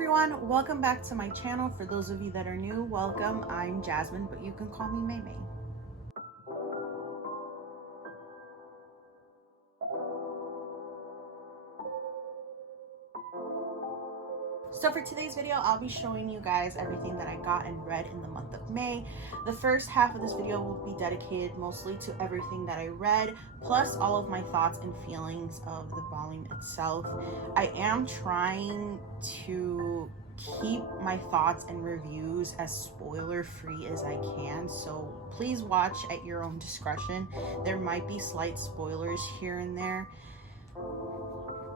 everyone, welcome back to my channel. For those of you that are new, welcome. I'm Jasmine, but you can call me May May. So for today's video, I'll be showing you guys everything that I got and read in the month of May. The first half of this video will be dedicated mostly to everything that I read, plus all of my thoughts and feelings of the volume itself. I am trying to keep my thoughts and reviews as spoiler free as I can, so please watch at your own discretion. There might be slight spoilers here and there.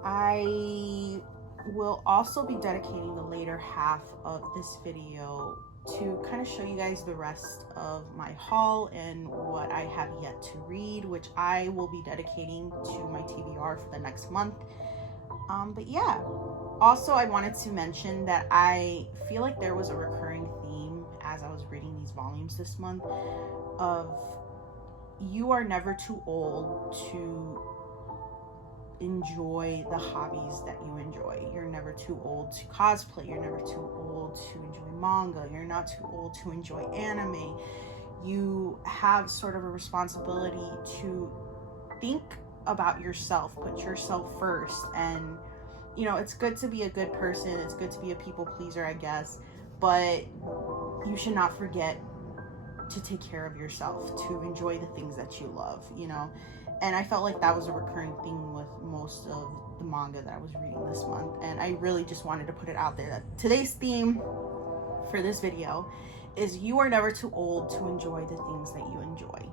I will also be dedicating the later half of this video to kind of show you guys the rest of my haul and what I have yet to read, which I will be dedicating to my TBR for the next month. But yeah, also I wanted to mention that I feel like there was a recurring theme as I was reading these volumes this month of you are never too old to enjoy the hobbies that you enjoy. You're never too old to cosplay. You're never too old to enjoy manga. You're not too old to enjoy anime. You have sort of a responsibility to think about yourself, put yourself first. And you know, it's good to be a good person, it's good to be a people pleaser, I guess, but you should not forget to take care of yourself, to enjoy the things that you love, you know. And I felt like that was a recurring theme with most of the manga that I was reading this month. And I really just wanted to put it out there that today's theme for this video is you are never too old to enjoy the things that you enjoy.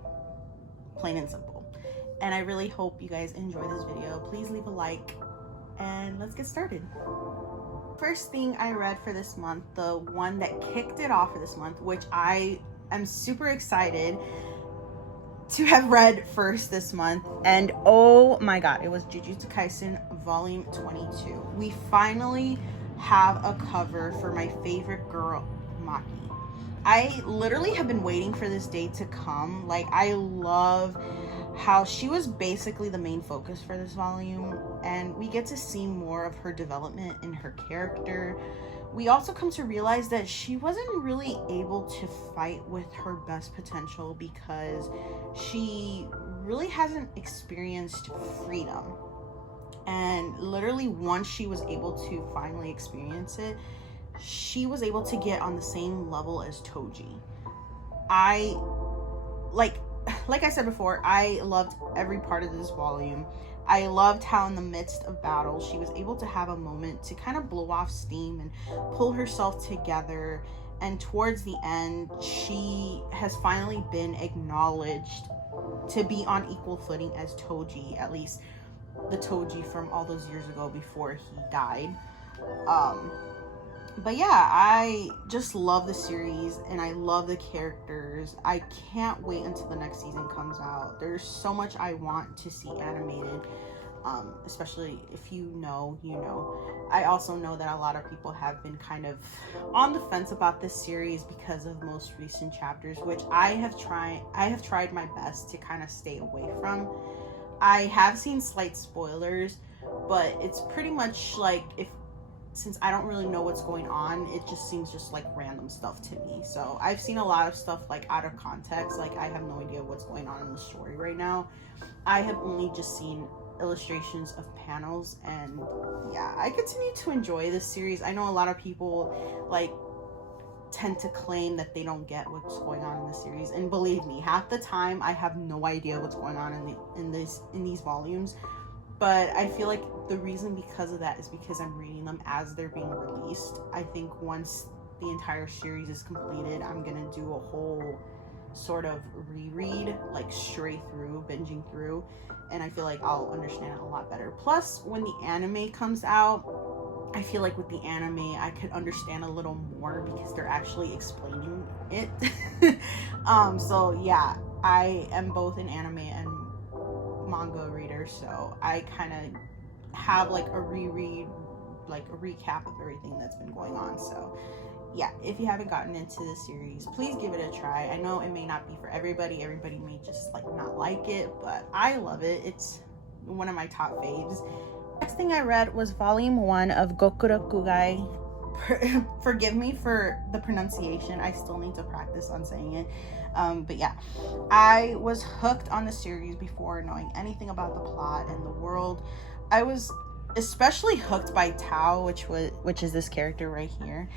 Plain and simple. And I really hope you guys enjoy this video. Please leave a like and let's get started. First thing I read for this month, the one that kicked it off for this month, which I am super excited to have read first this month, and oh my god, it was Jujutsu Kaisen volume 22. We finally have a cover for my favorite girl, Maki. I literally have been waiting for this day to come. Like, I love how she was basically the main focus for this volume, and we get to see more of her development in her character. We also come to realize that she wasn't really able to fight with her best potential because she really hasn't experienced freedom. And literally once she was able to finally experience it, she was able to get on the same level as Toji. Like I said before, I loved every part of this volume. I loved how in the midst of battle, she was able to have a moment to kind of blow off steam and pull herself together. And towards the end, she has finally been acknowledged to be on equal footing as Toji, at least the Toji from all those years ago before he died. But yeah, I just love the series and I love the characters. I can't wait until the next season comes out. There's so much I want to see animated, especially if you know, you know. I also know that a lot of people have been kind of on the fence about this series because of most recent chapters, which I have tried my best to kind of stay away from. I have seen slight spoilers, but it's pretty much like since I don't really know what's going on, it just seems just like random stuff to me. So I've seen a lot of stuff like out of context, like I have no idea what's going on in the story right now. I have only just seen illustrations of panels, and yeah, I continue to enjoy this series. I know a lot of people like tend to claim that they don't get what's going on in the series, and believe me, half the time I have no idea what's going on in these volumes. But I feel like the reason because of that is because I'm reading them as they're being released. I think once the entire series is completed, I'm gonna do a whole sort of reread, like straight through, binging through, and I feel like I'll understand it a lot better. Plus, when the anime comes out, I feel like with the anime, I could understand a little more because they're actually explaining it. So yeah, I am both an anime and manga reader, so I kind of have like a reread, like a recap of everything that's been going on. So yeah, if you haven't gotten into this series, please give it a try. I know it may not be for everybody may just like not like it, but I love it. It's one of my top faves. Next thing I read was volume 1 of Gokurakugai forgive me for the pronunciation. I still need to practice on saying it. But yeah, I was hooked on the series before knowing anything about the plot and the world. I was especially hooked by Tao, which is this character right here.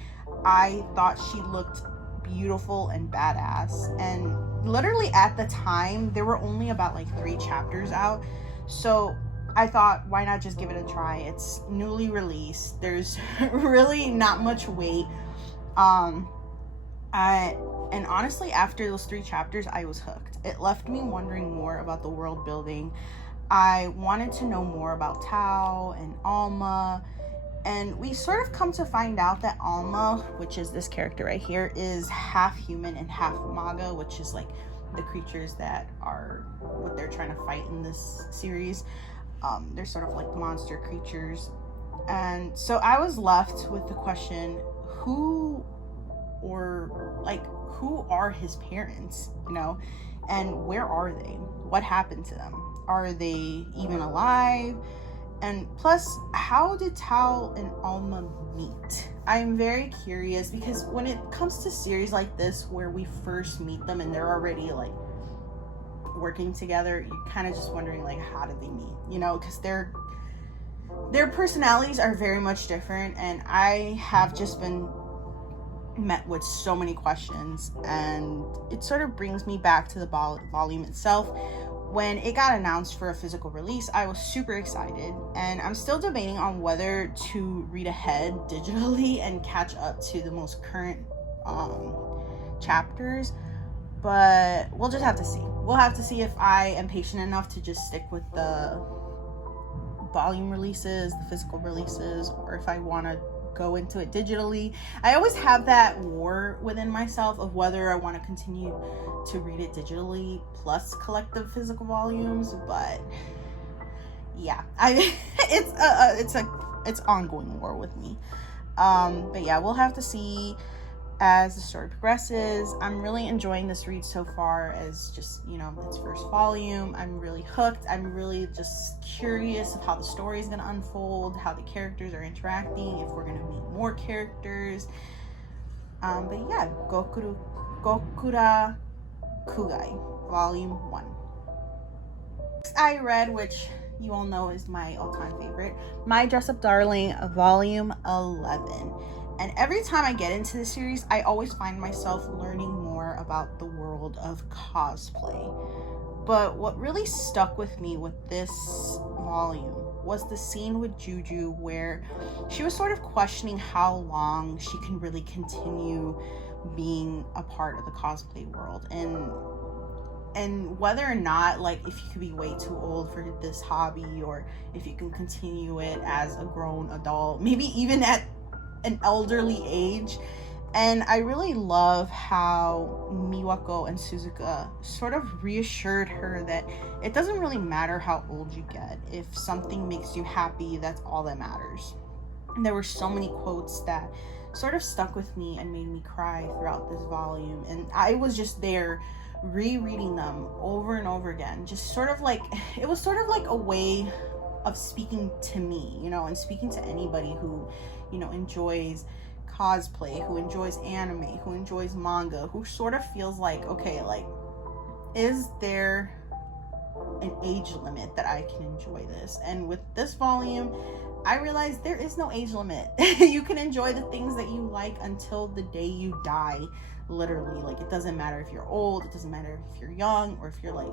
I thought she looked beautiful and badass, and literally at the time there were only about like 3 chapters out, so I thought, why not just give it a try? It's newly released, there's really not much wait. And honestly, after those 3 chapters, I was hooked. It left me wondering more about the world building. I wanted to know more about Tao and Alma, and we sort of come to find out that Alma, which is this character right here, is half human and half Manga, which is like the creatures that are what they're trying to fight in this series. They're sort of like monster creatures. And so I was left with the question, who are his parents, you know? And where are they? What happened to them? Are they even alive? And plus, how did Tao and Alma meet? I'm very curious, because when it comes to series like this where we first meet them and they're already like working together, you're kind of just wondering like, how did they meet, you know? Because their personalities are very much different, and I have just been met with so many questions, and it sort of brings me back to the volume itself. When it got announced for a physical release, I was super excited, and I'm still debating on whether to read ahead digitally and catch up to the most current chapters, but we'll just have to see. We'll have to see if I am patient enough to just stick with the volume releases, the physical releases, or if I want to go into it digitally. I always have that war within myself of whether I want to continue to read it digitally plus collect the physical volumes, but yeah, it's ongoing war with me. But yeah, we'll have to see as the story progresses. I'm really enjoying this read so far, as just, you know, its first volume. I'm really hooked. I'm really just curious of how the story is going to unfold, how the characters are interacting, if we're going to meet more characters. But yeah, Gokura Kugai, Volume 1. Next I read, which you all know is my all-time favorite, My Dress Up Darling, Volume 11. And every time I get into the series, I always find myself learning more about the world of cosplay. But what really stuck with me with this volume was the scene with Juju where she was sort of questioning how long she can really continue being a part of the cosplay world, and whether or not, like, if you could be way too old for this hobby, or if you can continue it as a grown adult, maybe even at an elderly age. And I really love how Miwako and Suzuka sort of reassured her that it doesn't really matter how old you get. If something makes you happy, that's all that matters. And there were so many quotes that sort of stuck with me and made me cry throughout this volume, and I was just there rereading them over and over again, just sort of like, it was sort of like a way of speaking to me, you know, and speaking to anybody who, you know, enjoys cosplay, who enjoys anime, who enjoys manga, who sort of feels like, okay, like, is there an age limit that I can enjoy this? And with this volume, I realized there is no age limit. You can enjoy the things that you like until the day you die, literally. Like, it doesn't matter if you're old, it doesn't matter if you're young, or if you're like,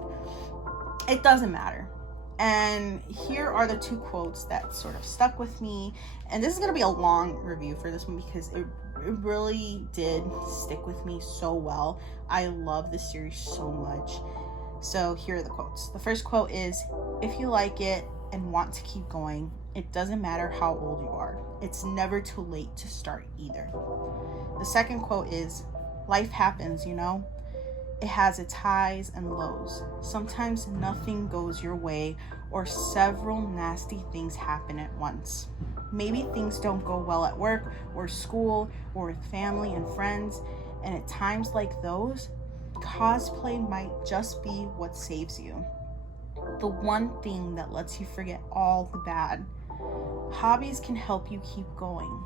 it doesn't matter. And here are the 2 quotes that sort of stuck with me. And this is going to be a long review for this one because it really did stick with me so well. I love this series so much. So here are the quotes. The first quote is, "If you like it and want to keep going, it doesn't matter how old you are. It's never too late to start either." The second quote is, "Life happens, you know? It has its highs and lows. Sometimes nothing goes your way, or several nasty things happen at once. Maybe things don't go well at work or school or with family and friends, and at times like those, cosplay might just be what saves you. The one thing that lets you forget all the bad. Hobbies can help you keep going.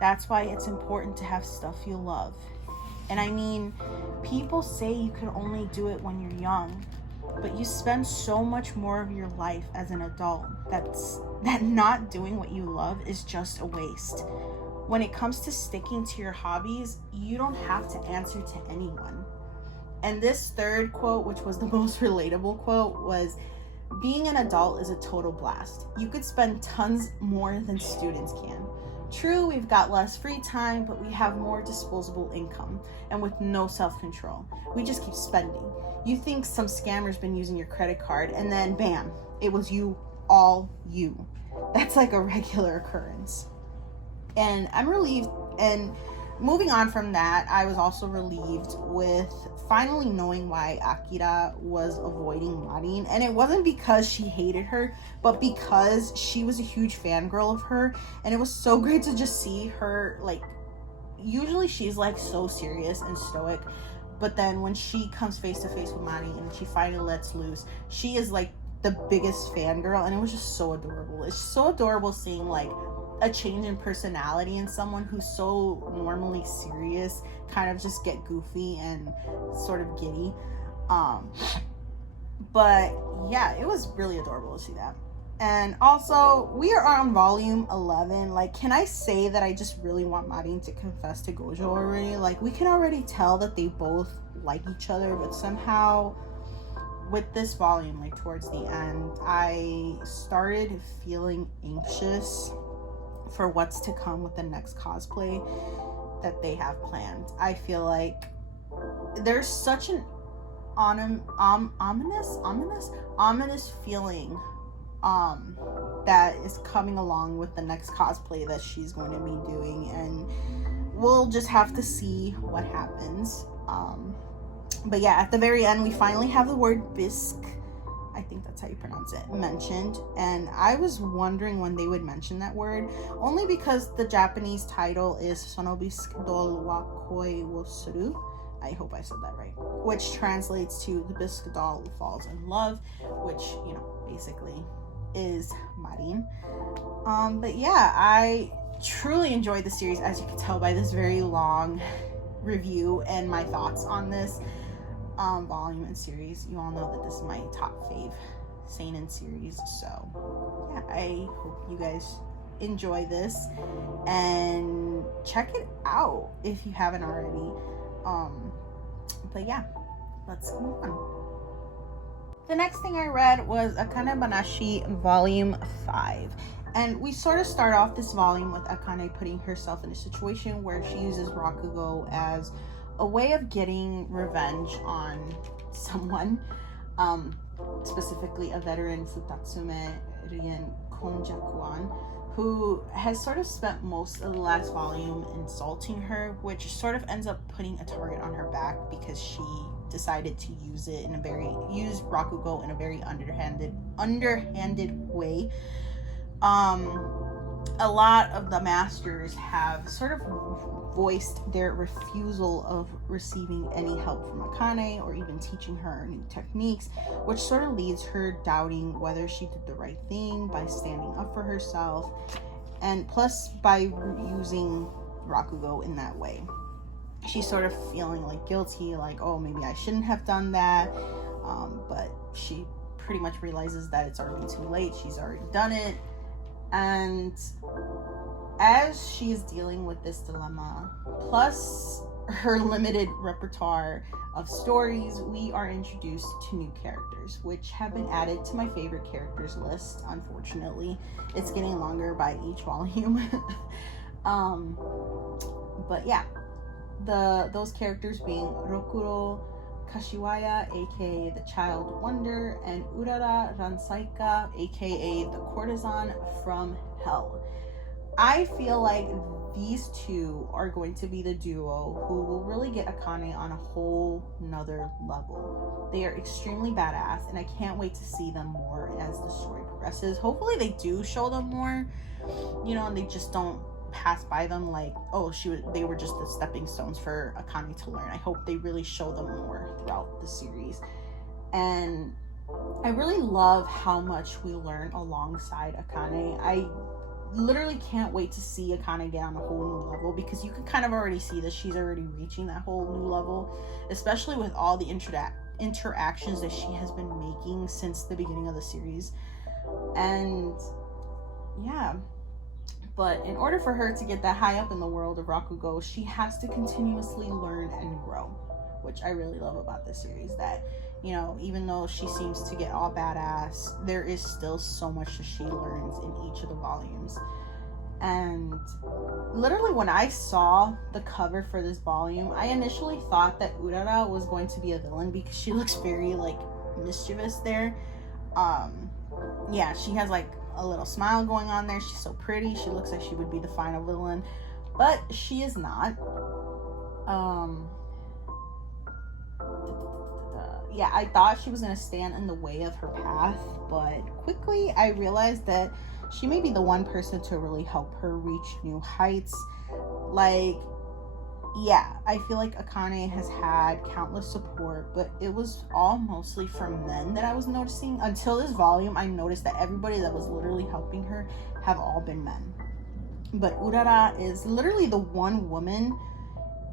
That's why it's important to have stuff you love. And I mean, people say you can only do it when you're young, but you spend so much more of your life as an adult that not doing what you love is just a waste. When it comes to sticking to your hobbies, you don't have to answer to anyone. And this third quote, which was the most relatable quote, was, being an adult is a total blast. You could spend tons more than students can. True, we've got less free time, but we have more disposable income, and with no self-control. We just keep spending. You think some scammer's been using your credit card, and then bam, it was you, all you. That's like a regular occurrence. And I'm relieved, and moving on from that, I was also relieved with finally knowing why Akira was avoiding Marin. And it wasn't because she hated her, but because she was a huge fangirl of her. And it was so great to just see her, like, usually she's like so serious and stoic, but then when she comes face to face with Marin and she finally lets loose, she is like the biggest fangirl. And it was just so adorable. It's so adorable seeing like a change in personality in someone who's so normally serious kind of just get goofy and sort of giddy. But yeah, it was really adorable to see that. And also, we are on volume 11. Like, can I say that I just really want Marin to confess to Gojo already? Like, we can already tell that they both like each other, but somehow with this volume, like towards the end, I started feeling anxious for what's to come with the next cosplay that they have planned. I feel like there's such an ominous feeling that is coming along with the next cosplay that she's going to be doing, and we'll just have to see what happens. But yeah, at the very end we finally have the word bisque, I think that's how you pronounce it, mentioned. And I was wondering when they would mention that word, only because the Japanese title is Sonobisque dol wa koi wo suru. I hope I said that right. Which translates to the bisque doll falls in love, which, you know, basically is Marin. But yeah, I truly enjoyed the series, as you can tell by this very long review and my thoughts on this volume and series. You all know that this is my top fave seinen series, so yeah, I hope you guys enjoy this and check it out if you haven't already. But yeah, let's move on. The next thing I read was Akane Banashi volume 5. And we sort of start off this volume with Akane putting herself in a situation where she uses Rakugo as a way of getting revenge on someone, specifically a veteran, Futatsume Rien Konjakuan, who has sort of spent most of the last volume insulting her, which sort of ends up putting a target on her back because she decided to use Rakugo in a very underhanded way. A lot of the masters have sort of voiced their refusal of receiving any help from Akane or even teaching her new techniques, which sort of leads her doubting whether she did the right thing by standing up for herself, and plus by using Rakugo in that way. She's sort of feeling like guilty, like, oh, maybe I shouldn't have done that, but she pretty much realizes that it's already too late. She's already done it. And as she's dealing with this dilemma, plus her limited repertoire of stories, we are introduced to new characters, which have been added to my favorite characters list. Unfortunately, it's getting longer by each volume. But yeah, those characters being Rokuro Kashiwaya, aka the Child Wonder, and Urara Ransaika, aka the Courtesan from Hell. I feel like these two are going to be the duo who will really get Akane on a whole nother level. They are extremely badass, and I can't wait to see them more as the story progresses. Hopefully they do show them more, you know, and they just don't pass by them like, oh, they were just the stepping stones for Akane to learn. I hope they really show them more throughout the series. And I really love how much we learn alongside Akane. I literally can't wait to see Akane get on a whole new level, because you can kind of already see that she's already reaching that whole new level, especially with all the interactions that she has been making since the beginning of the series. And yeah, but in order for her to get that high up in the world of Rakugo, she has to continuously learn and grow, which I really love about this series. That, you know, even though she seems to get all badass, there is still so much that she learns in each of the volumes. And literally when I saw the cover for this volume, I initially thought that Urara was going to be a villain, because she looks very like mischievous there. Yeah, she has like a little smile going on there. She's so pretty. She looks like she would be the final villain, but she is not. Yeah, I thought she was going to stand in the way of her path, but quickly I realized that she may be the one person to really help her reach new heights. Like, yeah, I feel like Akane has had countless support, but it was all mostly from men that I was noticing. Until this volume, I noticed that everybody that was literally helping her have all been men. But Urara is literally the one woman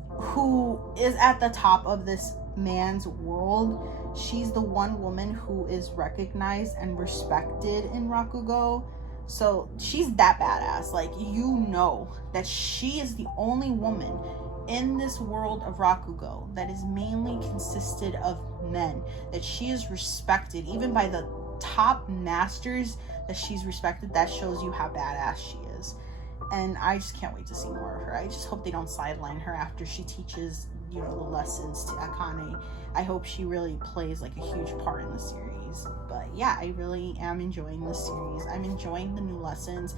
who is at the top of this man's world. She's the one woman who is recognized and respected in Rakugo. So she's that badass. Like, you know that she is the only woman in this world of Rakugo that is mainly consisted of men, that she is respected even by the top masters, that she's respected. That shows you how badass she is. And I just can't wait to see more of her. I just hope they don't sideline her after she teaches, you know, the lessons to Akane. I hope she really plays like a huge part in the series. But yeah, I really am enjoying this series. I'm enjoying the new lessons.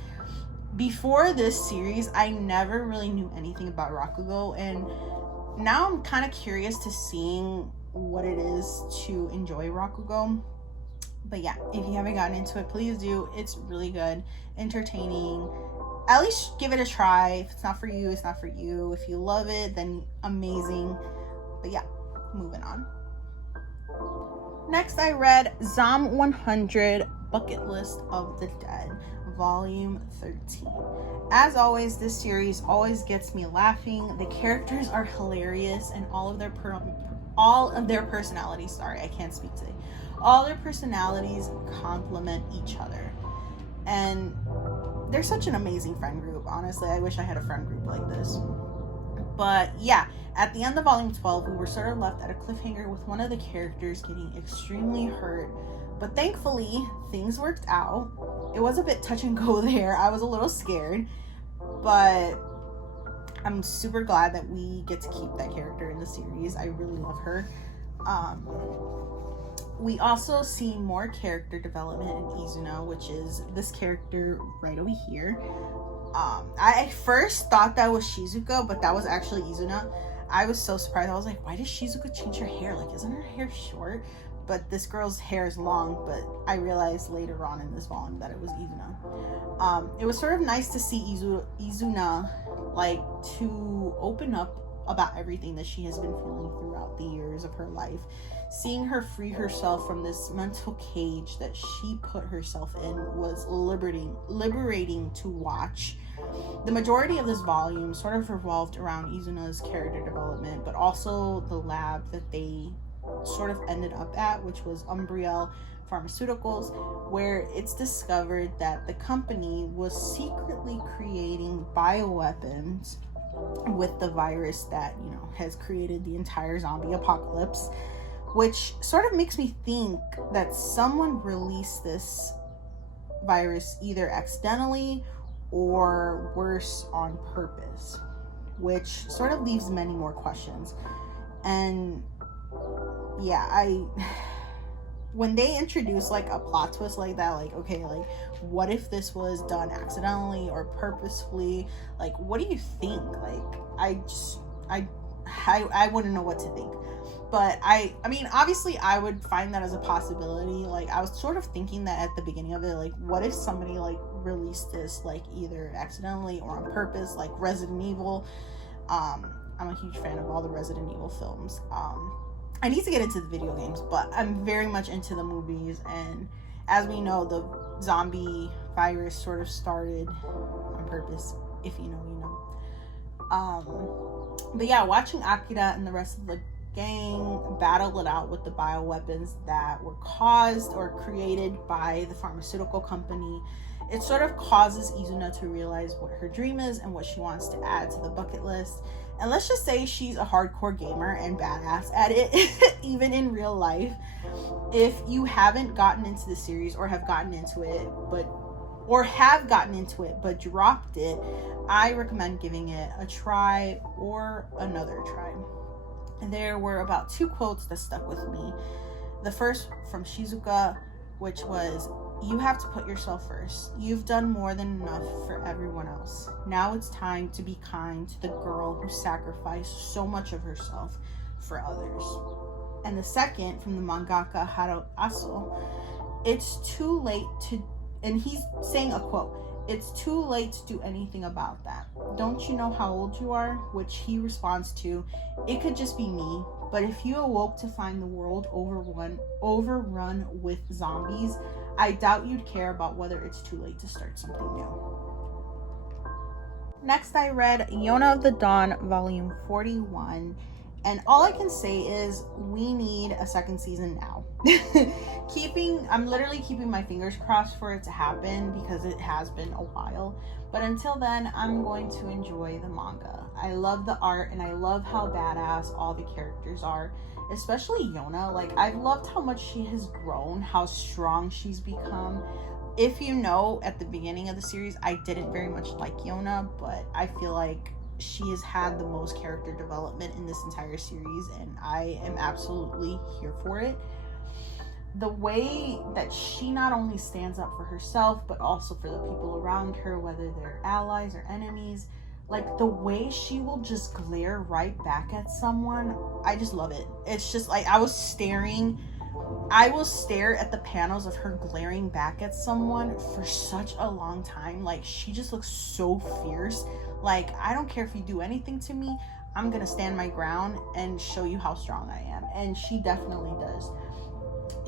Before this series, I never really knew anything about Rakugo, and now I'm kind of curious to seeing what it is to enjoy Rakugo. But yeah, if you haven't gotten into it, please do. It's really good, entertaining. At least give it a try. If it's not for you, it's not for you. If you love it, then amazing. But yeah, moving on. Next, I read Zom 100 Bucket List of the Dead, Volume 13. As always, this series always gets me laughing. The characters are hilarious, and all of their personalities, sorry, I can't speak today. All their personalities complement each other. And they're such an amazing friend group. Honestly, I wish I had a friend group like this. But yeah, at the end of volume 12, we were sort of left at a cliffhanger with one of the characters getting extremely hurt. But thankfully, things worked out. It was a bit touch and go there. I was a little scared. But I'm super glad that we get to keep that character in the series. I really love her. We also see more character development in Izuna, which is this character right over here. I first thought that was Shizuka, but that was actually Izuna. I was so surprised. I was like, why did Shizuka change her hair? Like, isn't her hair short? But this girl's hair is long, but I realized later on in this volume that it was Izuna. It was sort of nice to see Izuna, like, to open up about everything that she has been feeling throughout the years of her life. Seeing her free herself from this mental cage that she put herself in was liberating to watch. The majority of this volume sort of revolved around Izuna's character development, but also the lab that they sort of ended up at, which was Umbriel Pharmaceuticals, where it's discovered that the company was secretly creating bioweapons with the virus that, you know, has created the entire zombie apocalypse, which sort of makes me think that someone released this virus either accidentally or worse, on purpose, which sort of leaves many more questions. And yeah, when they introduce like a plot twist like that, like, okay, like, what if this was done accidentally or purposefully? Like, what do you think? Like, I wouldn't know what to think. But I mean, obviously I would find that as a possibility. Like, I was sort of thinking that at the beginning of it, like, what if somebody like released this like either accidentally or on purpose, like Resident Evil. I'm a huge fan of all the Resident Evil films. I need to get into the video games, but I'm very much into the movies, and as we know, the zombie virus sort of started on purpose. If you know, you know. But yeah, watching Akira and the rest of the gang battle it out with the bioweapons that were caused or created by the pharmaceutical company, it sort of causes Izuna to realize what her dream is and what she wants to add to the bucket list. And let's just say she's a hardcore gamer and badass at it, even in real life. If you haven't gotten into the series or have gotten into it, but dropped it, I recommend giving it a try or another try. There were about 2 quotes that stuck with me. The first from Shizuka, which was, "You have to put yourself first. You've done more than enough for everyone else. Now it's time to be kind to the girl who sacrificed so much of herself for others." And the second from the mangaka Haru Aso, "It's too late to," and he's saying a quote, "It's too late to do anything about that. Don't you know how old you are?" Which he responds to, "It could just be me, but if you awoke to find the world overrun with zombies, I doubt you'd care about whether it's too late to start something new." Next, I read Yona of the Dawn, volume 41. And all I can say is we need a second season now. I'm literally keeping my fingers crossed for it to happen because it has been a while. But until then, I'm going to enjoy the manga. I love the art and I love how badass all the characters are, especially Yona. Like, I've loved how much she has grown, how strong she's become. If you know, at the beginning of the series, I didn't very much like Yona, but I feel like she has had the most character development in this entire series, and I am absolutely here for it. The way that she not only stands up for herself, but also for the people around her, whether they're allies or enemies, like the way she will just glare right back at someone, I just love it. It's just like I will stare at the panels of her glaring back at someone for such a long time. Like, she just looks so fierce. Like, I don't care if you do anything to me, I'm gonna stand my ground and show you how strong I am. And she definitely does.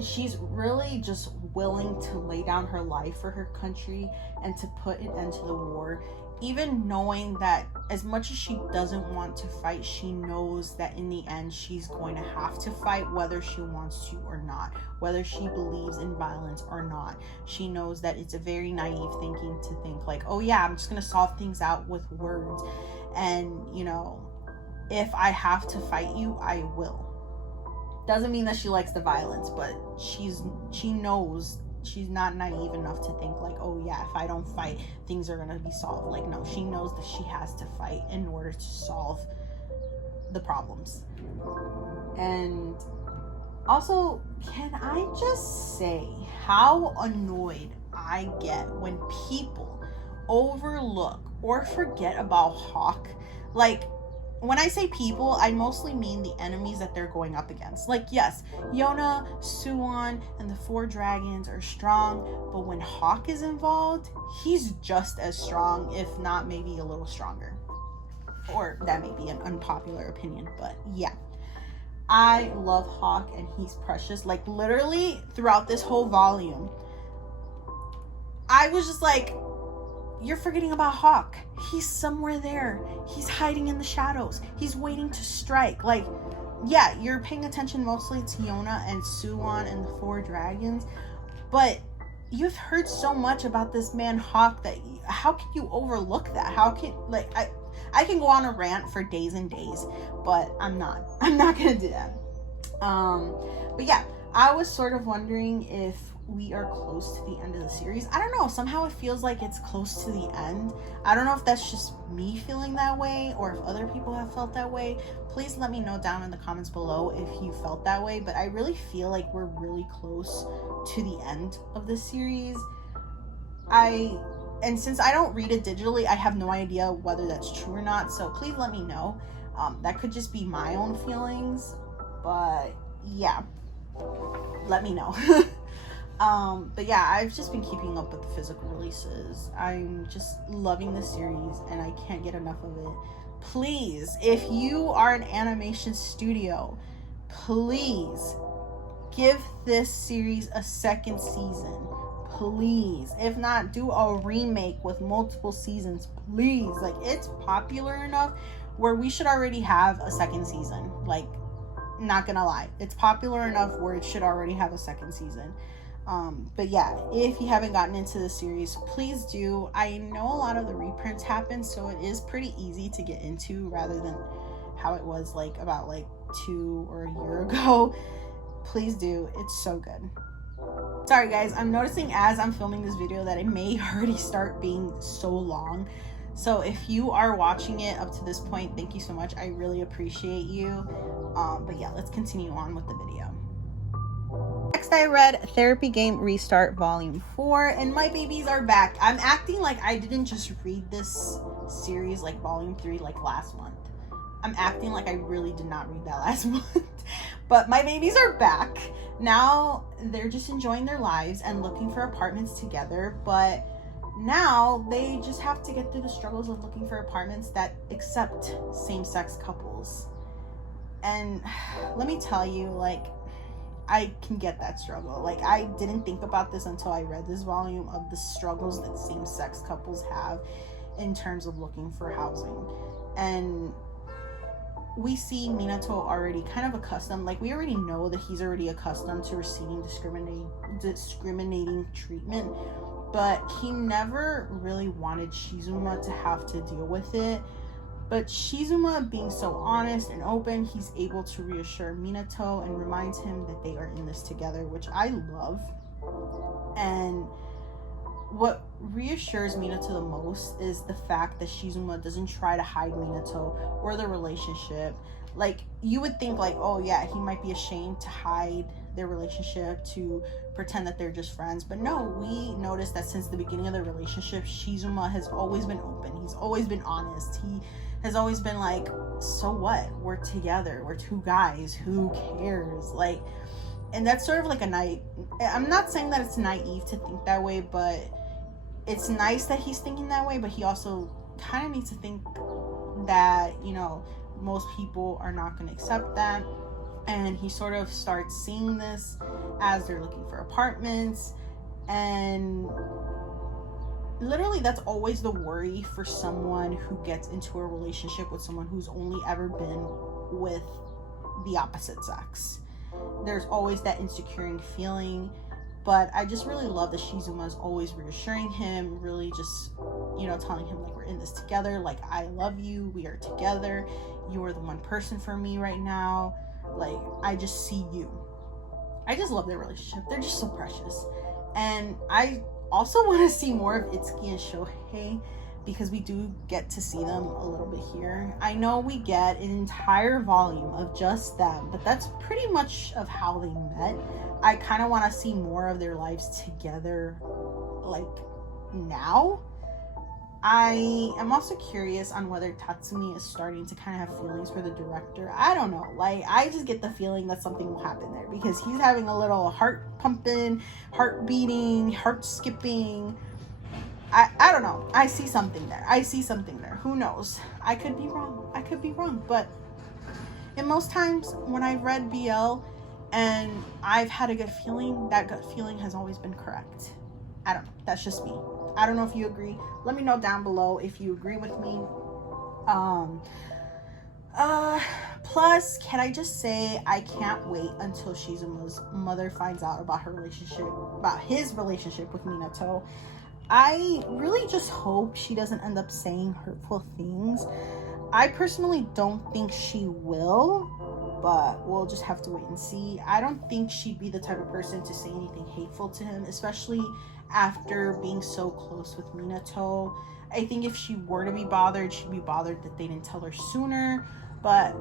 She's really just willing to lay down her life for her country and to put an end to the war, even knowing that as much as she doesn't want to fight, she knows that in the end she's going to have to fight, whether she wants to or not, whether she believes in violence or not. She knows that it's a very naive thinking to think like, oh yeah, I'm just going to solve things out with words, and you know, if I have to fight you, I will. Doesn't mean that she likes the violence, but she knows. She's not naive enough to think like, oh yeah, if I don't fight, things are gonna be solved. Like, no, she knows that she has to fight in order to solve the problems. And also, can I just say how annoyed I get when people overlook or forget about Hawk? Like, when I say people, I mostly mean the enemies that they're going up against. Like, yes, Yona, Suwon, and the 4 dragons are strong, but when Hawk is involved, he's just as strong, if not maybe a little stronger. Or that may be an unpopular opinion, but yeah. I love Hawk, and he's precious. Like, literally, throughout this whole volume, I was just like, you're forgetting about Hawk. He's somewhere there. He's hiding in the shadows. He's waiting to strike. Like, yeah, you're paying attention mostly to Yona and Suwon and the 4 dragons, but you've heard so much about this man Hawk that how can you overlook that? How can, like, I can go on a rant for days and days, but I'm not gonna do that. But yeah, I was sort of wondering if we are close to the end of the series. I don't know, somehow it feels like it's close to the end. I don't know if that's just me feeling that way or if other people have felt that way. Please let me know down in the comments below if you felt that way, but I really feel like we're really close to the end of this series. And since I don't read it digitally, I have no idea whether that's true or not, so please let me know. That could just be my own feelings, but yeah, let me know. But yeah, I've just been keeping up with the physical releases. I'm just loving the series and I can't get enough of it. Please, if you are an animation studio, please give this series a second season, please. If not, do a remake with multiple seasons, please. Like, it's popular enough where we should already have a second season. Like, not gonna lie, it's popular enough where it should already have a second season. But yeah, if you haven't gotten into the series, please do. I know a lot of the reprints happen, so it is pretty easy to get into rather than how it was like about like 2 or a year ago. Please do, it's so good. Sorry guys, I'm noticing as I'm filming this video that it may already start being so long. So if you are watching it up to this point, thank you so much. I really appreciate you. But yeah, let's continue on with the video. Next, I read Therapy Game Restart Volume 4, and my babies are back. I'm acting like I didn't just read this series like Volume 3 like last month. I'm acting like I really did not read that last month. But my babies are back. Now they're just enjoying their lives and looking for apartments together, but now they just have to get through the struggles of looking for apartments that accept same-sex couples. And let me tell you, like, I can get that struggle. Like, I didn't think about this until I read this volume of the struggles that same-sex couples have in terms of looking for housing. And we see Minato already kind of accustomed, like, we already know that he's already accustomed to receiving discriminating treatment, but he never really wanted Shizuma to have to deal with it. But Shizuma, being so honest and open, he's able to reassure Minato and reminds him that they are in this together, which I love. And what reassures Minato the most is the fact that Shizuma doesn't try to hide Minato or the relationship. Like, you would think like, oh yeah, he might be ashamed to hide their relationship, to pretend that they're just friends. But no, we noticed that since the beginning of the relationship, Shizuma has always been open. He's always been honest. He has always been like, so what? We're together. We're two guys. Who cares? Like, and that's sort of like I'm not saying that it's naive to think that way, but it's nice that he's thinking that way. But he also kind of needs to think that, you know, most people are not going to accept that. And he sort of starts seeing this as they're looking for apartments. And literally, that's always the worry for someone who gets into a relationship with someone who's only ever been with the opposite sex. There's always that insecure feeling. But I just really love that Shizuma is always reassuring him, really just, you know, telling him, like, we're in this together. Like, I love you. We are together. You are the one person for me right now. Like, I just see you. I just love their relationship. They're just so precious. And I also want to see more of Itsuki and Shohei, because we do get to see them a little bit here. I know we get an entire volume of just them, but that's pretty much of how they met. I kind of want to see more of their lives together, like, now. I am also curious on whether Tatsumi is starting to kind of have feelings for the director. I don't know. Like, I just get the feeling that something will happen there, because he's having a little heart pumping, heart beating, heart skipping. I don't know. I see something there. Who knows? I could be wrong. But in most times when I've read BL and I've had a good feeling, that gut feeling has always been correct. I don't know. That's just me. I don't know if you agree. Let me know down below if you agree with me. Plus, can I just say, I can't wait until Shizuma's mother finds out about his relationship with Minato. I really just hope she doesn't end up saying hurtful things. I personally don't think she will, but we'll just have to wait and see. I don't think she'd be the type of person to say anything hateful to him, especially after being so close with Minato. I think if she were to be bothered, she'd be bothered that they didn't tell her sooner, but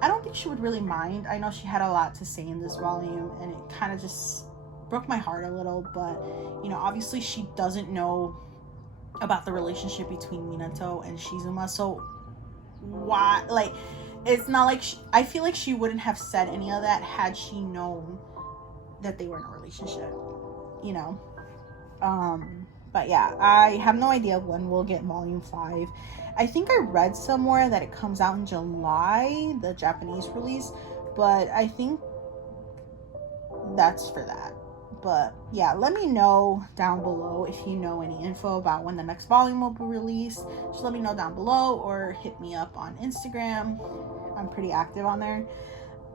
I don't think she would really mind. I know she had a lot to say in this volume, and it kind of just broke my heart a little. But, you know, obviously she doesn't know about the relationship between Minato and Shizuma, so why, like, it's not like I feel like she wouldn't have said any of that had she known that they were in a relationship, you know. But yeah, I have no idea when we'll get volume 5. I think I read somewhere that it comes out in July, the Japanese release, but I think that's for that. But yeah, let me know down below if you know any info about when the next volume will be released. Just let me know down below or hit me up on Instagram. I'm pretty active on there.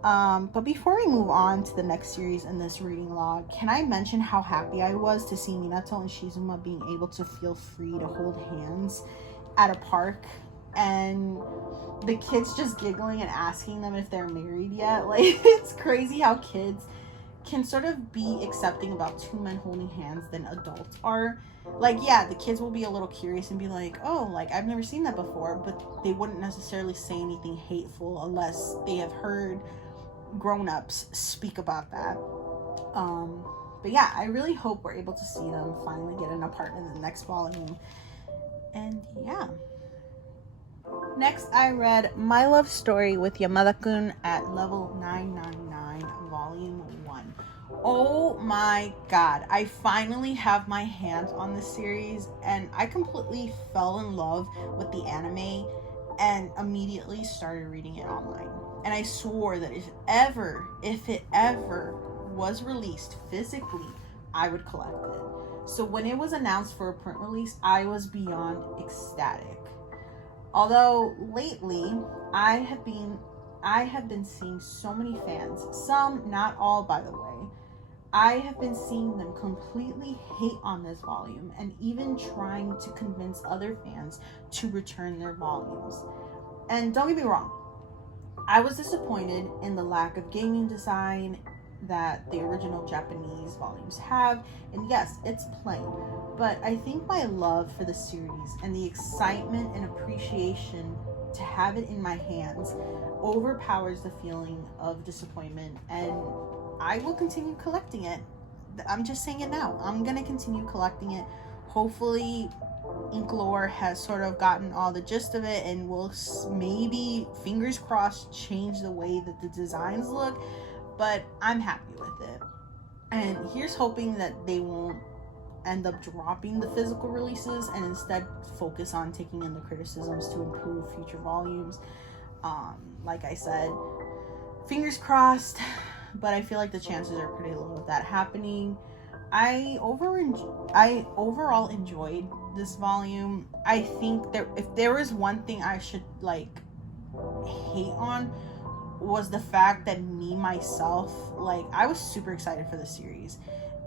But before we move on to the next series in this reading log, can I mention how happy I was to see Minato and Shizuma being able to feel free to hold hands at a park, and the kids just giggling and asking them if they're married yet. Like, it's crazy how kids can sort of be accepting about two men holding hands than adults are. Like, yeah, the kids will be a little curious and be like, oh, like, I've never seen that before, but they wouldn't necessarily say anything hateful unless they have heard grown-ups speak about that. But yeah, I really hope we're able to see them finally get an apartment in the next volume. And yeah. Next, I read My Love Story with Yamada-kun at level 999, volume 1. Oh my god, I finally have my hands on this series, and I completely fell in love with the anime and immediately started reading it online. And I swore that if it ever was released physically, I would collect it. So when it was announced for a print release, I was beyond ecstatic. Although lately, I have been seeing so many fans, some, not all by the way, I have been seeing them completely hate on this volume and even trying to convince other fans to return their volumes. And don't get me wrong, I was disappointed in the lack of gaming design that the original Japanese volumes have, and yes, it's plain, but I think my love for the series and the excitement and appreciation to have it in my hands overpowers the feeling of disappointment, and I will continue collecting it. I'm just saying it now. I'm gonna continue collecting it. Hopefully Inklore has sort of gotten all the gist of it and will maybe, fingers crossed, change the way that the designs look, but I'm happy with it. And here's hoping that they won't end up dropping the physical releases and instead focus on taking in the criticisms to improve future volumes. Like I said, fingers crossed, but I feel like the chances are pretty low of that happening. I overall enjoyed this volume. I think that if there was one thing I should like hate on, was the fact that myself, I was super excited for the series,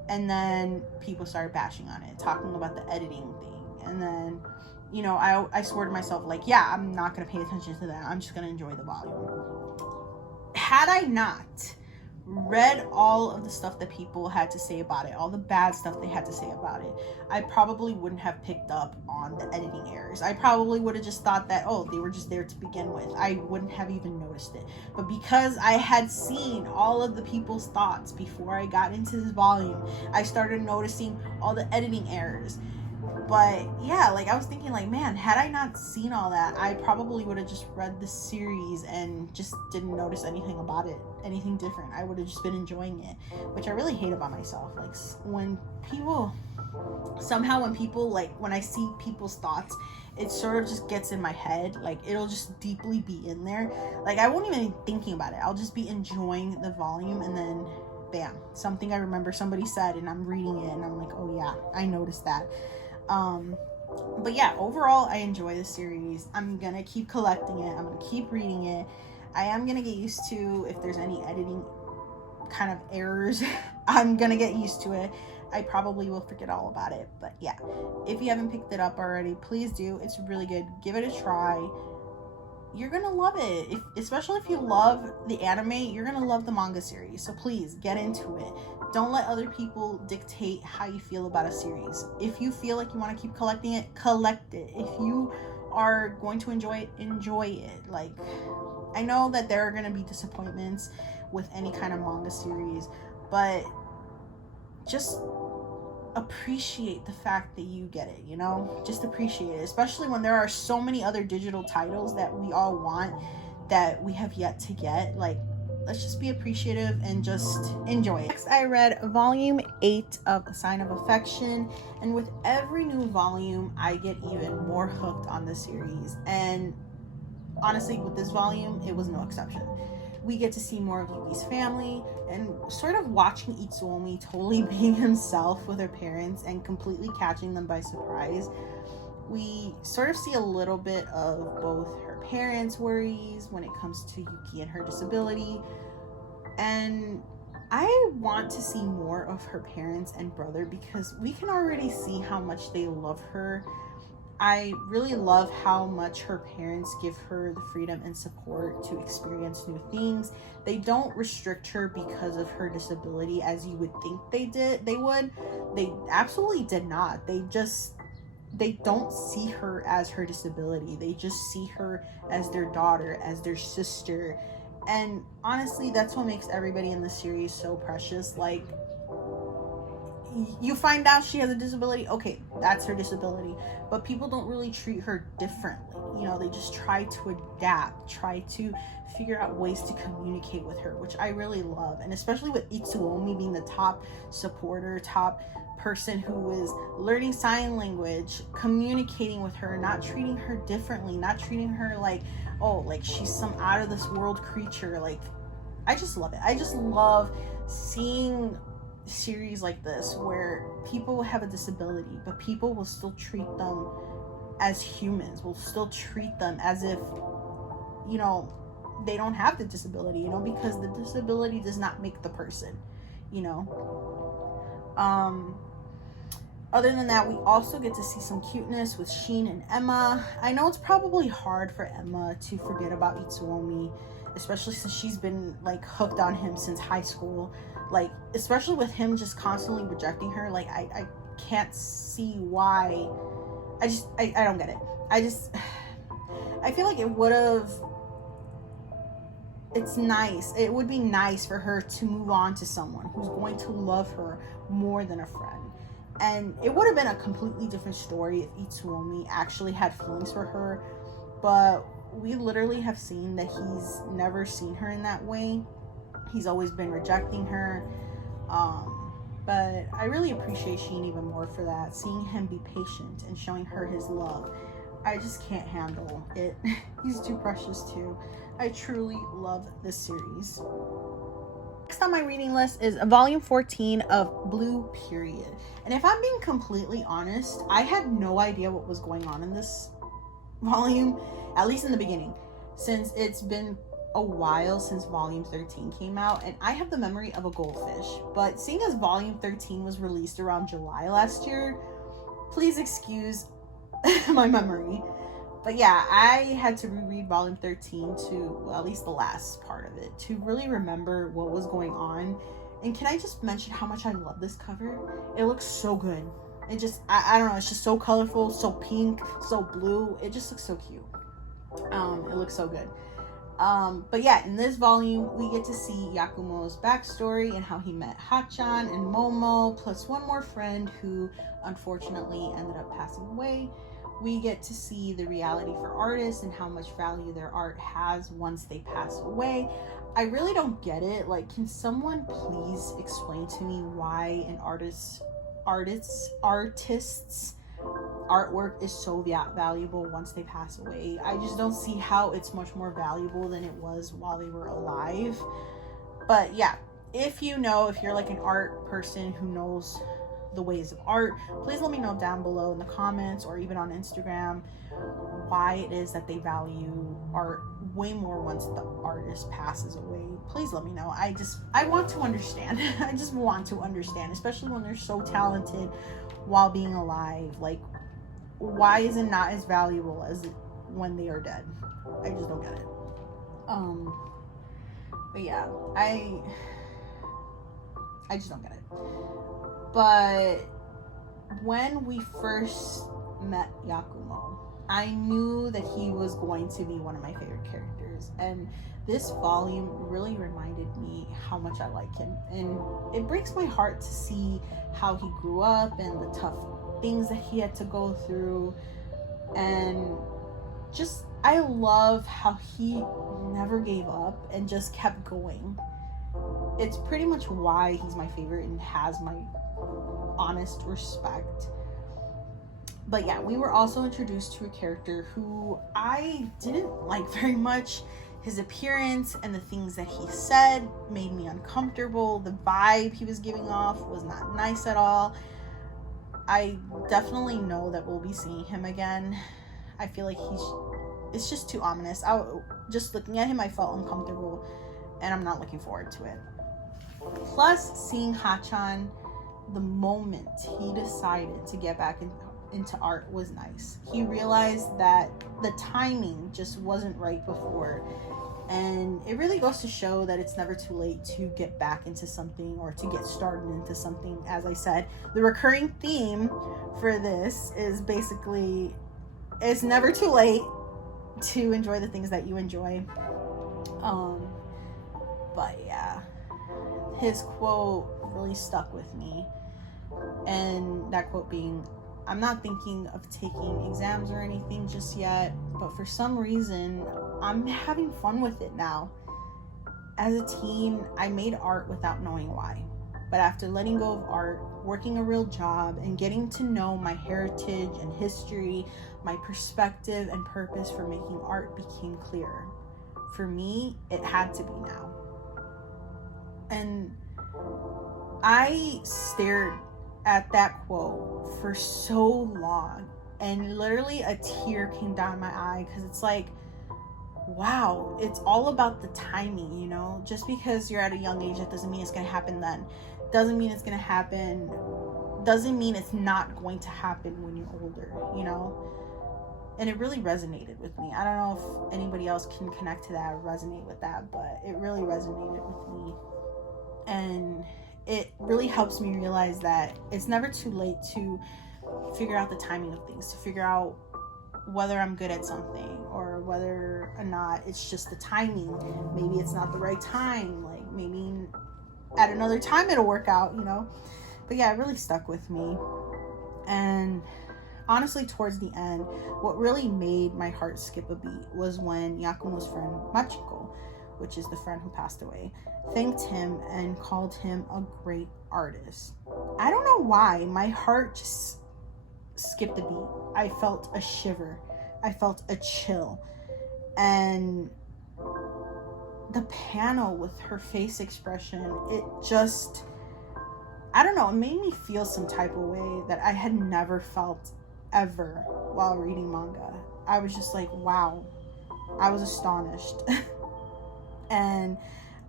and then people started bashing on it, talking about the editing thing, and then, you know, I swore to myself, like, yeah, I'm not gonna pay attention to that, I'm just gonna enjoy the volume. Had I not read all of the stuff that people had to say about it, all the bad stuff they had to say about it, I probably wouldn't have picked up on the editing errors. I probably would have just thought that, oh, they were just there to begin with. I wouldn't have even noticed it. But because I had seen all of the people's thoughts before I got into this volume, I started noticing all the editing errors. But yeah, I was thinking, man, had I not seen all that, I probably would have just read the series and just didn't notice anything about it, anything different. I would have just been enjoying it, which I really hate about myself. When I see people's thoughts, it sort of just gets in my head. It'll just deeply be in there. I won't even be thinking about it. I'll just be enjoying the volume, and then bam, something I remember somebody said, and I'm reading it, and I'm like, oh yeah, I noticed that. But yeah, overall, I enjoy the series. I'm gonna keep collecting it. I'm gonna keep reading it. I am gonna get used to if there's any editing kind of errors. I'm gonna get used to it. I probably will forget all about it. But yeah, if you haven't picked it up already, please do. It's really good. Give it a try. You're gonna love it. Especially if you love the anime, you're gonna love the manga series. So please get into it. Don't let other people dictate how you feel about a series. If you feel like you want to keep collecting it, collect it. If you are going to enjoy it, enjoy it. I know that there are going to be disappointments with any kind of manga series, but just appreciate the fact that you get it, you know? Just appreciate it, especially when there are so many other digital titles that we all want that we have yet to get. Let's just be appreciative and just enjoy it. Next, I read volume 8 of A Sign of Affection, and with every new volume, I get even more hooked on the series. And honestly, with this volume, it was no exception. We get to see more of Yuki's family and sort of watching Itsuomi totally being himself with her parents and completely catching them by surprise. We sort of see a little bit of both her parents' worries when it comes to Yuki and her disability. And I want to see more of her parents and brother because we can already see how much they love her. I really love how much her parents give her the freedom and support to experience new things. They don't restrict her because of her disability as you would think they would. They absolutely did not. They don't see her as her disability. They just see her as their daughter, as their sister. And honestly, that's what makes everybody in the series so precious. Like, you find out she has a disability, okay, that's her disability. But people don't really treat her differently. You know, they just try to adapt, try to figure out ways to communicate with her, which I really love. And especially with Itsuomi being the top supporter, top person who is learning sign language, communicating with her, not treating her differently, not treating her like, oh, like she's some out of this world creature. Like, I just love it. I just love seeing series like this where people have a disability, but people will still treat them as humans, will still treat them as if, you know, they don't have the disability, you know, because the disability does not make the person, you know. Other than that, we also get to see some cuteness with Sheen and Emma. I know it's probably hard for Emma to forget about Itsuomi, especially since she's been like hooked on him since high school. Like, especially with him just constantly rejecting her. Like, I can't see why. I don't get it. I feel like it would be nice for her to move on to someone who's going to love her more than a friend. And it would have been a completely different story if Itsuomi actually had feelings for her. But we literally have seen that he's never seen her in that way. He's always been rejecting her. But I really appreciate Sheen even more for that. Seeing him be patient and showing her his love. I just can't handle it. He's too precious too. I truly love this series. Next on my reading list is volume 14 of Blue Period. And if I'm being completely honest, I had no idea what was going on in this volume, at least in the beginning, since it's been a while since volume 13 came out, and I have the memory of a goldfish. But seeing as volume 13 was released around July last year, please excuse my memory. But yeah, I had to reread volume 13 to, well, at least the last part of it, to really remember what was going on. And can I just mention how much I love this cover? It looks so good. It just, I don't know, it's just so colorful, so pink, so blue. It just looks so cute. It looks so good. But yeah, in this volume, we get to see Yakumo's backstory and how he met Hachan and Momo, plus one more friend who unfortunately ended up passing away. We get to see the reality for artists and how much value their art has once they pass away. I really don't get it. Like, can someone please explain to me why an artist's artwork is so valuable once they pass away? I just don't see how it's much more valuable than it was while they were alive. But yeah, if you're like an art person who knows the ways of art, please let me know down below in the comments or even on Instagram why it is that they value art way more once the artist passes away. Please let me know. I want to understand. I just want to understand, especially when they're so talented while being alive. Like, why is it not as valuable as when they are dead? I just don't get it. But yeah, I just don't get it. But when we first met Yakumo, I knew that he was going to be one of my favorite characters, and this volume really reminded me how much I like him. And it breaks my heart to see how he grew up and the tough things that he had to go through. And just, I love how he never gave up and just kept going. It's pretty much why he's my favorite and has my honest respect. But yeah, we were also introduced to a character who I didn't like very much. His appearance and the things that he said made me uncomfortable. The vibe he was giving off was not nice at all. I definitely know that we'll be seeing him again. I feel like it's just too ominous. Just looking at him, I felt uncomfortable, and I'm not looking forward to it. Plus, seeing Hachan, the moment he decided to get back into art was nice. He realized that the timing just wasn't right before. And it really goes to show that it's never too late to get back into something or to get started into something. As I said, the recurring theme for this is basically, it's never too late to enjoy the things that you enjoy. But yeah, his quote really stuck with me. And that quote being, I'm not thinking of taking exams or anything just yet, but for some reason, I'm having fun with it now. As a teen, I made art without knowing why. But after letting go of art, working a real job, and getting to know my heritage and history, my perspective and purpose for making art became clearer. For me, it had to be now. And I stared at that quote for so long, and literally a tear came down my eye, because it's like, wow, it's all about the timing, you know? Just because you're at a young age, that doesn't mean it's going to happen then. Doesn't mean it's going to happen. Doesn't mean it's not going to happen when you're older, you know? And it really resonated with me. I don't know if anybody else can connect to that or resonate with that, but it really resonated with me. And it really helps me realize that it's never too late to figure out the timing of things, to figure out whether I'm good at something or whether or not it's just the timing. Maybe it's not the right time. Like, maybe at another time it'll work out, you know? But yeah, it really stuck with me. And honestly, towards the end, what really made my heart skip a beat was when Yakumo's friend Machiko, which is the friend who passed away, thanked him and called him a great artist. I don't know why, my heart just skipped a beat. I felt a shiver. I felt a chill. And the panel with her face expression, it just, I don't know, it made me feel some type of way that I had never felt ever while reading manga. I was just like, wow. I was astonished. And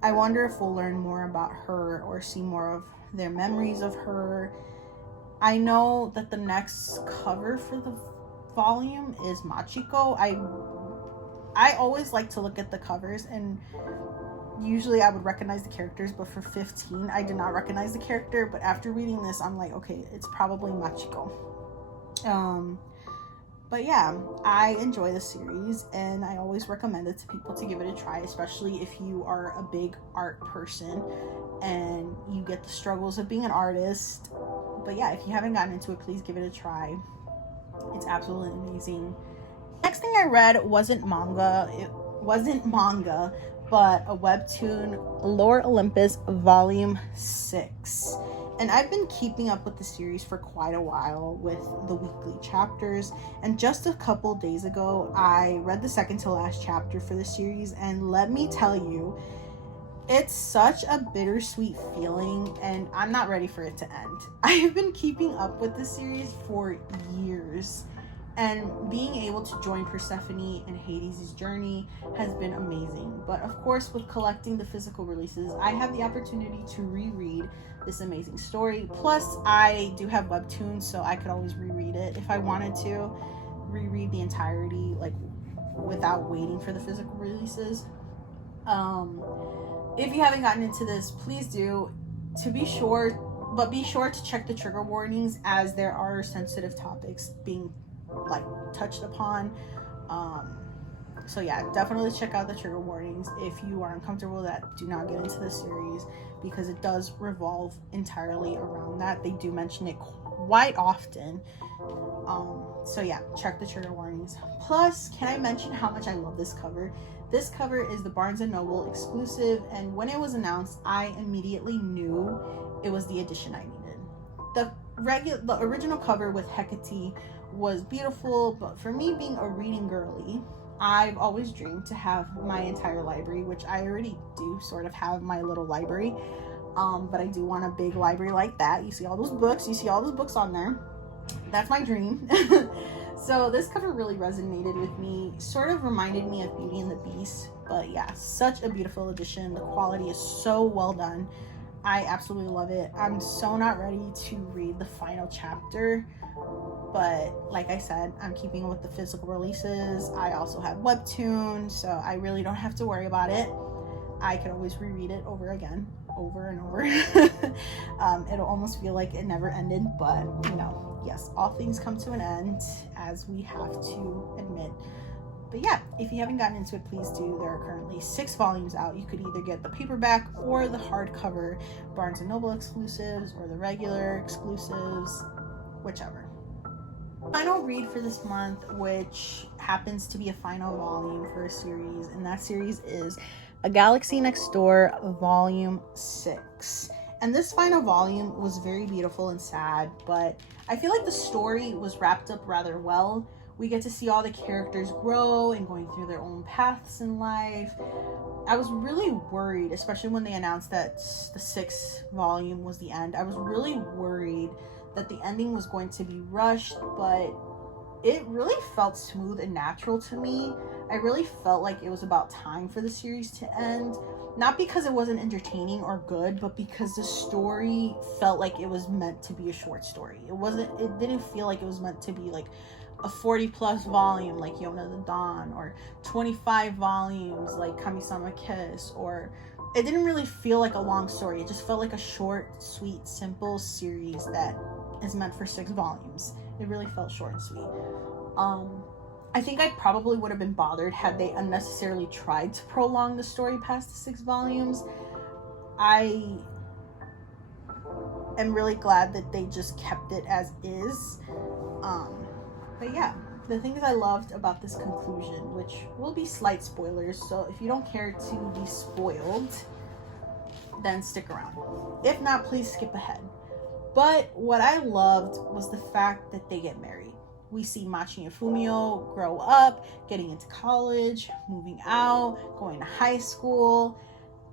I wonder if we'll learn more about her or see more of their memories of her. I know that the next cover for the volume is Machiko. I always like to look at the covers, and usually I would recognize the characters, but for 15 I did not recognize the character. But after reading this, I'm like, okay, it's probably Machiko. But yeah, I enjoy the series, and I always recommend it to people to give it a try, especially if you are a big art person and you get the struggles of being an artist. But yeah, if you haven't gotten into it, please give it a try. It's absolutely amazing. Next thing I read wasn't manga, but a webtoon, Lore Olympus Volume 6. And I've been keeping up with the series for quite a while with the weekly chapters. And just a couple days ago, I read the second to last chapter for the series. And let me tell you, it's such a bittersweet feeling, and I'm not ready for it to end. I've been keeping up with the series for years. And being able to join Persephone and Hades' journey has been amazing. But of course, with collecting the physical releases, I have the opportunity to reread this amazing story. Plus, I do have webtoons, so I could always reread it if I wanted to. Reread the entirety, like, without waiting for the physical releases. If you haven't gotten into this, please do. Be sure to check the trigger warnings, as there are sensitive topics being touched upon. So yeah, definitely check out the trigger warnings if you are uncomfortable that do not get into the series, because it does revolve entirely around that. They do mention it quite often. So yeah, check the trigger warnings. Plus, can I mention how much I love this cover? This cover is the Barnes & Noble exclusive, and when it was announced, I immediately knew it was the edition I needed. The original cover with Hecate was beautiful, but for me, being a reading girly, I've always dreamed to have my entire library, which I already do sort of have my little library. But I do want a big library like that. You see all those books on there. That's my dream. So this cover really resonated with me, sort of reminded me of Beauty and the Beast. But yeah, such a beautiful edition. The quality is so well done. I absolutely love it. I'm so not ready to read the final chapter, but like I said, I'm keeping with the physical releases. I also have Webtoon, so I really don't have to worry about it. I could always reread it over again, over and over. It'll almost feel like it never ended, but you know, yes, all things come to an end, as we have to admit. But yeah, if you haven't gotten into it, please do. There are currently 6 volumes out. You could either get the paperback or the hardcover Barnes & Noble exclusives or the regular exclusives, whichever. Final read for this month, which happens to be a final volume for a series, and that series is A Galaxy Next Door Volume 6. And this final volume was very beautiful and sad, but I feel like the story was wrapped up rather well. We get to see all the characters grow and going through their own paths in life. I was really worried, especially when they announced that the 6th volume was the end. I was really worried that the ending was going to be rushed, but it really felt smooth and natural to me. I really felt like it was about time for the series to end. Not because it wasn't entertaining or good, but because the story felt like it was meant to be a short story. It didn't feel like it was meant to be like a 40+ volume like Yona the Dawn, or 25 volumes like Kami-sama Kiss, or it didn't really feel like a long story. It just felt like a short, sweet, simple series that is meant for 6 volumes. It really felt short and sweet. I think I probably would have been bothered had they unnecessarily tried to prolong the story past the 6 volumes. I am really glad that they just kept it as is. But yeah, the things I loved about this conclusion, which will be slight spoilers, so if you don't care to be spoiled, then stick around. If not, please skip ahead. But what I loved was the fact that they get married. We see Machi and Fumio grow up, getting into college, moving out, going to high school.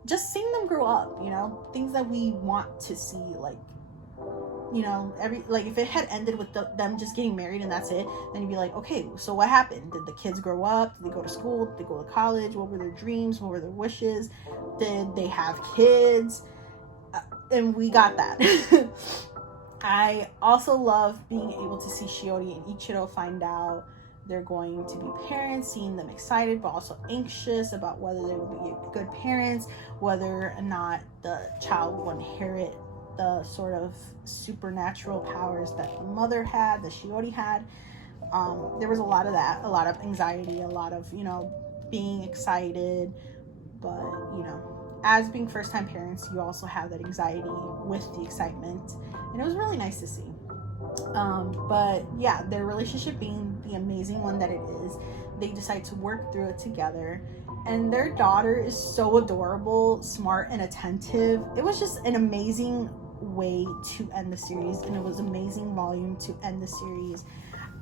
Just seeing them grow up, you know, things that we want to see, like, you know, if it had ended with them just getting married and that's it, then you'd be like, okay, so what happened? Did the kids grow up? Did they go to school? Did they go to college? What were their dreams? What were their wishes? Did they have kids? And we got that. I also love being able to see Shiori and Ichiro find out they're going to be parents, seeing them excited but also anxious about whether they will be good parents, whether or not the child will inherit the sort of supernatural powers that the mother had, that Shiori had. There was a lot of that, a lot of anxiety, a lot of, you know, being excited, but, you know, as being first-time parents, you also have that anxiety with the excitement, and it was really nice to see. But yeah, their relationship being the amazing one that it is, they decide to work through it together, and their daughter is so adorable, smart, and attentive. It was just an amazing way to end the series, and it was an amazing volume to end the series.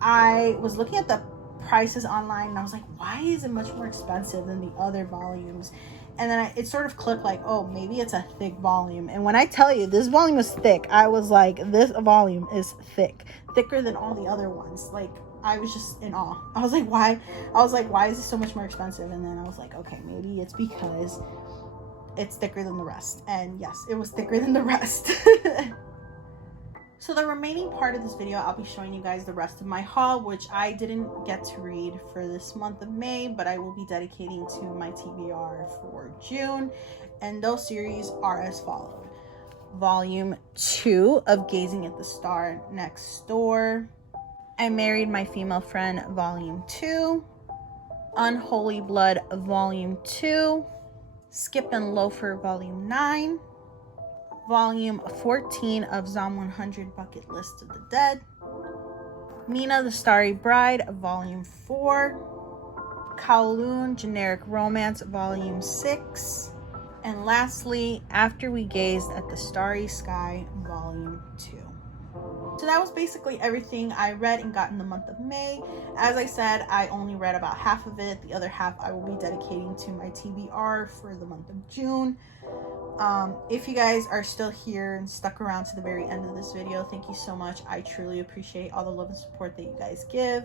I was looking at the prices online, and I was like, why is it much more expensive than the other volumes? And then it sort of clicked, like, oh, maybe it's a thick volume. And when I tell you this volume is thick, I was like, this volume is thicker than all the other ones. Like, I was just in awe. I was like, why is this so much more expensive? And then I was like, okay, maybe it's because it's thicker than the rest. And yes, it was thicker than the rest. So the remaining part of this video, I'll be showing you guys the rest of my haul, which I didn't get to read for this month of May, but I will be dedicating to my TBR for June. And those series are as followed. Volume 2 of Gazing at the Star Next Door, I Married My Female Friend Volume 2, Unholy Blood Volume 2, Skip and Loafer Volume 9, Volume 14 of Zom 100 Bucket List of the Dead, Mina the Starry Bride Volume 4, Kowloon Generic Romance Volume 6, and lastly, After We Gazed at the Starry Sky Volume 2. So that was basically everything I read and got in the month of May. As I said, I only read about half of it. The other half I will be dedicating to my TBR for the month of June. If you guys are still here and stuck around to the very end of this video, thank you so much. I truly appreciate all the love and support that you guys give.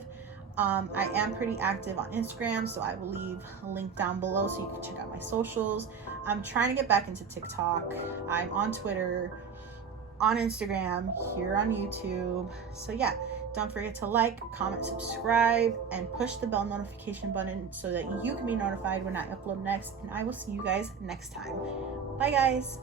I am pretty active on Instagram, so I will leave a link down below so you can check out my socials. I'm trying to get back into TikTok. I'm on Twitter, on Instagram, here on YouTube. So yeah, don't forget to like, comment, subscribe, and push the bell notification button so that you can be notified when I upload next. And I will see you guys next time. Bye guys.